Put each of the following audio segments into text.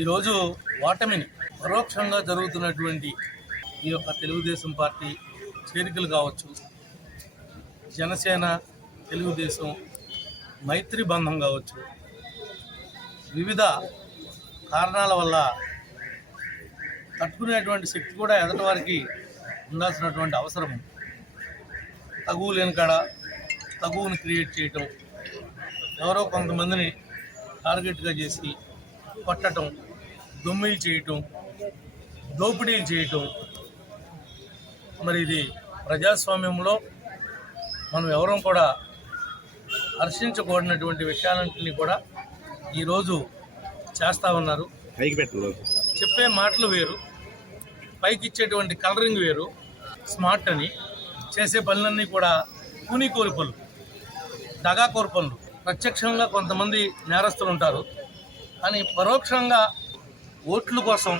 ఈరోజు ఓటమిని పరోక్షంగా జరుగుతున్నటువంటి ఈ యొక్క తెలుగుదేశం పార్టీ చేరికలు కావచ్చు, జనసేన తెలుగుదేశం మైత్రి బంధం కావచ్చు, వివిధ కారణాల వల్ల తట్టుకునేటువంటి శక్తి కూడా ఎదటి వారికి ఉండాల్సినటువంటి అవసరం. తగువు లేని కాడ తగువుని క్రియేట్ చేయటం, ఎవరో కొంతమందిని టార్గెట్గా చేసి కొట్టడం, దొమ్మిలు చేయటం, దోపిడీలు చేయటం. మరి ఇది ప్రజాస్వామ్యంలో మనం ఎవరం కూడా హర్షించకూడనటువంటి విషయాలన్నింటినీ కూడా ఈరోజు చేస్తూ ఉన్నారు. చెప్పే మాటలు వేరు, పైకి ఇచ్చేటువంటి కలరింగ్ వేరు. స్మార్ట్ అని చేసే పనులన్నీ కూడా కూనికోరి పనులు, దగాకోరు పనులు. ప్రత్యక్షంగా కొంతమంది నేరస్తులు ఉంటారు, కానీ పరోక్షంగా ఓట్ల కోసం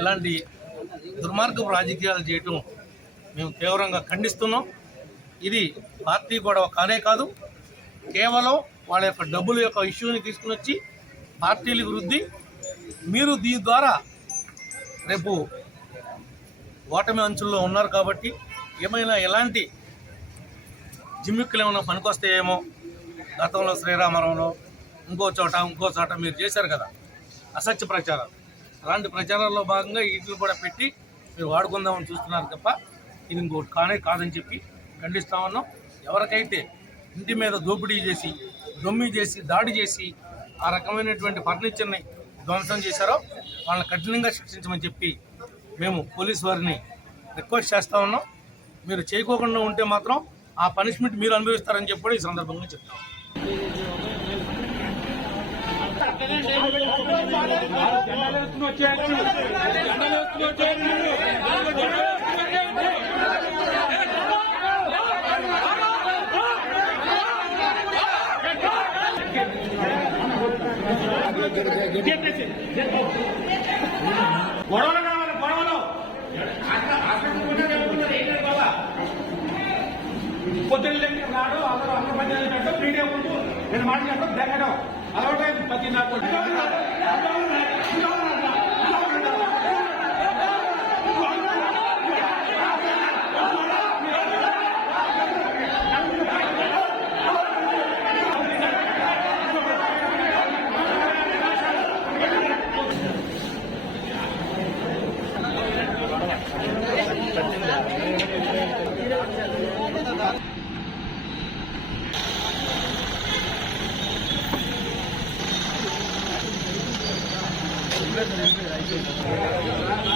ఇలాంటి దుర్మార్గపు రాజకీయాలు చేయటం మేము తీవ్రంగా ఖండిస్తున్నాం. ఇది పార్టీ గొడవ కానే కాదు, కేవలం వాళ్ళ యొక్క డబ్బుల యొక్క ఇష్యూని తీసుకుని వచ్చి పార్టీలకు వృద్ధి. మీరు దీని ద్వారా రేపు ఓటమి అంచుల్లో ఉన్నారు కాబట్టి ఏమైనా ఎలాంటి జిమ్మిక్కులు ఏమైనా పనికొస్తాయేమో. గతంలో శ్రీరామవరంలో ఇంకో చోట మీరు చేశారు కదా అసత్య ప్రచారాలు. అలాంటి ప్రచారాల్లో భాగంగా వీటిని కూడా పెట్టి మీరు వాడుకుందామని చూస్తున్నారు తప్ప ఇది ఇంకోటి కానే కాదని చెప్పి ఖండిస్తా ఉన్నాం. ఎవరికైతే ఇంటి మీద దోపిడీ చేసి, దొమ్మి చేసి, దాడి చేసి ఆ రకమైనటువంటి ఫర్నిచర్ని ధ్వంసం చేశారో వాళ్ళని కఠినంగా శిక్షించమని చెప్పి మేము పోలీసు వారిని రిక్వెస్ట్ చేస్తూ ఉన్నాం. మీరు చేయకోకుండా ఉంటే మాత్రం ఆ పనిష్మెంట్ మీరు అనుభవిస్తారని చెప్పి కూడా ఈ సందర్భంగా చెప్తాం. పొద్దున్న నాడు అందరూ అన్న పని ఫ్రీడే ఉంటూ నేను మాట్లాడటం దగ్గడం అలవాటు ప్రతి నాకు Gracias.